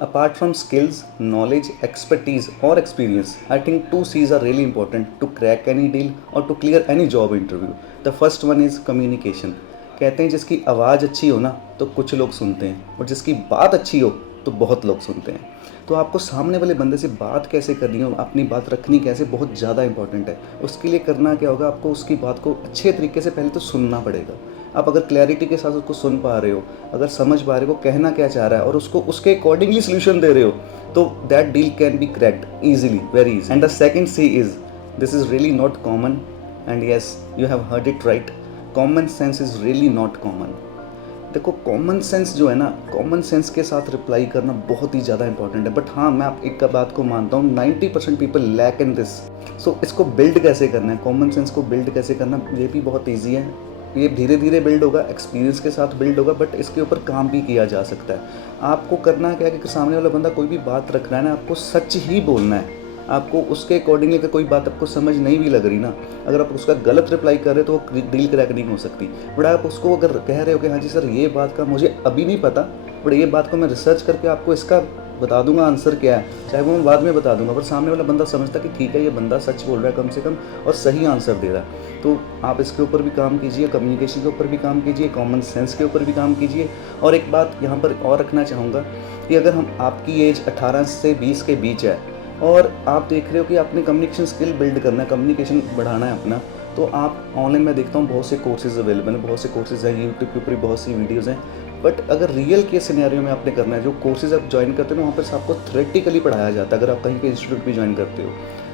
Apart from skills, knowledge, expertise, or experience, I think two C's are really important to crack any deal or to clear any job interview. The first one is communication. कहते हैं जिसकी आवाज़ अच्छी हो ना तो कुछ लोग सुनते हैं और जिसकी बात अच्छी हो तो बहुत लोग सुनते हैं। तो आपको सामने वाले बंदे से बात कैसे करनी हो, अपनी बात रखनी कैसे, बहुत ज़्यादा इंपॉर्टेंट है। उसके लिए करना क्या होगा, आपको उसकी बात को अच्छे तरीके से पहले तो सुनना पड़ेगा। आप अगर क्लैरिटी के साथ उसको सुन पा रहे हो, अगर समझ पा रहे हो कहना क्या चाह रहा है और उसको उसके अकॉर्डिंगली सोल्यूशन दे रहे हो, तो that deal can be cracked easily, very easy. And the second C is, this is really not common, and yes you have heard it right, common sense is really not common. देखो common sense जो है ना, common sense के साथ reply करना बहुत ही ज़्यादा important है। बट हाँ, मैं आप एक बात को मानता हूँ, 90% पीपल लैक इन दिस। सो इसको बिल्ड कैसे करना है, कॉमन सेंस को बिल्ड कैसे करना, ये भी बहुत ईजी है। ये धीरे धीरे बिल्ड होगा, एक्सपीरियंस के साथ बिल्ड होगा, बट इसके ऊपर काम भी किया जा सकता है। आपको करना क्या है कि सामने वाला बंदा कोई भी बात रख रहा है ना, आपको सच ही बोलना है। आपको उसके अकॉर्डिंगली अगर कोई बात आपको समझ नहीं भी लग रही ना, अगर आप उसका गलत रिप्लाई कर रहे हो तो वो डील क्रैक नहीं हो सकती। बट आप उसको अगर कह रहे हो कि हाँ जी सर, ये बात का मुझे अभी नहीं पता, बट ये बात को मैं रिसर्च करके आपको इसका बता दूंगा आंसर क्या है, चाहे वो मैं बाद में बता दूंगा, पर सामने वाला बंदा समझता कि ठीक है ये बंदा सच बोल रहा है कम से कम और सही आंसर दे रहा है। तो आप इसके ऊपर भी काम कीजिए, कम्युनिकेशन के ऊपर भी काम कीजिए, कॉमन सेंस के ऊपर भी काम कीजिए। और एक बात यहाँ पर और रखना चाहूँगा कि अगर हम आपकी एज 18 से 20 के बीच है और आप देख रहे हो कि आपने कम्युनिकेशन स्किल बिल्ड करना है, कम्युनिकेशन बढ़ाना है अपना, तो आप ऑनलाइन में देखता हूँ बहुत से कोर्सेज अवेलेबल हैं, बहुत से कोर्सेज हैं, यूट्यूब के ऊपर बहुत सी वीडियोज़ हैं। बट अगर रियल के सिनेरियो में आपने करना है, जो कोर्सेज आप ज्वाइन करते हो वहाँ पर आपको थ्योरेटिकली पढ़ाया जाता है। अगर आप कहीं पे इंस्टीट्यूट भी ज्वाइन करते हो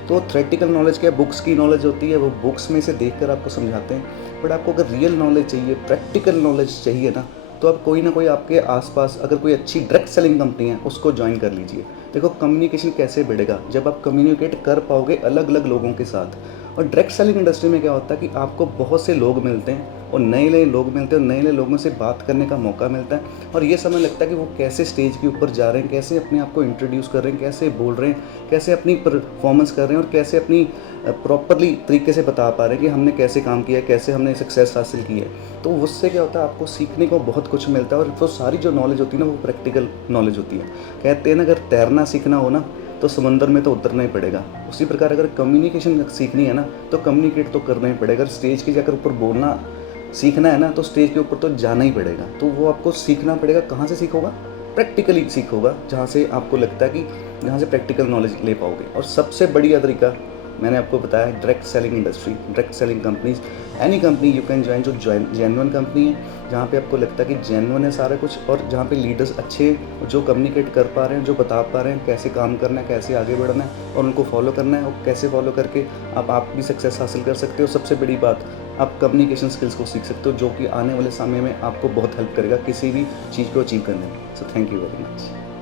तो थ्योरेटिकल नॉलेज क्या है, बुक्स की नॉलेज होती है, वो बुक्स में से देख कर आपको समझाते हैं। बट आपको अगर रियल नॉलेज चाहिए, प्रैक्टिकल नॉलेज चाहिए ना, तो आप कोई ना कोई आपके आसपास अगर कोई अच्छी डायरेक्ट सेलिंग कंपनी है उसको ज्वाइन कर लीजिए। देखो कम्युनिकेशन कैसे बढ़ेगा, जब आप कम्युनिकेट कर पाओगे अलग अलग लोगों के साथ। और डायरेक्ट सेलिंग इंडस्ट्री में क्या होता है कि आपको बहुत से लोग मिलते हैं और नए नए लोग मिलते हैं और नए नए लोगों से बात करने का मौका मिलता है, और ये समय लगता है कि वो कैसे स्टेज के ऊपर जा रहे हैं, कैसे अपने आप को इंट्रोड्यूस कर रहे हैं, कैसे बोल रहे हैं, कैसे अपनी परफॉर्मेंस कर रहे हैं और कैसे अपनी प्रॉपरली तरीके से बता पा रहे हैं कि हमने कैसे काम किया है, कैसे हमने सक्सेस हासिल की है। तो उससे क्या होता है, आपको सीखने को बहुत कुछ मिलता है। और वो सारी जो नॉलेज होती है ना, वो प्रैक्टिकल नॉलेज होती है। कहते हैं ना, अगर तैरना सीखना हो ना तो समंदर में तो उतरना ही पड़ेगा। उसी प्रकार अगर कम्युनिकेशन सीखनी है ना तो कम्युनिकेट तो करना ही पड़ेगा। अगर स्टेज के जाकर ऊपर बोलना सीखना है ना तो स्टेज के ऊपर तो जाना ही पड़ेगा। तो वो आपको सीखना पड़ेगा। कहाँ से सीखोगा? प्रैक्टिकली सीखोगा, जहाँ से आपको लगता है कि जहाँ से प्रैक्टिकल नॉलेज ले पाओगे। और सबसे बढ़िया तरीका मैंने आपको बताया, direct selling industry, direct selling companies, any company you can join जो जेन्युइन कंपनी है, जहाँ पे आपको लगता है कि जेन्युइन है सारा कुछ, और जहाँ पे लीडर्स अच्छे जो कम्युनिकेट कर पा रहे हैं, जो बता पा रहे हैं कैसे काम करना है, कैसे आगे बढ़ना है और उनको फॉलो करना है, और कैसे फॉलो करके आप भी सक्सेस हासिल कर सकते हो। सबसे बड़ी बात, आप कम्युनिकेशन स्किल्स को सीख सकते हो, जो कि आने वाले समय में आपको बहुत हेल्प करेगा किसी भी चीज़ को अचीव करने में। So thank you very much.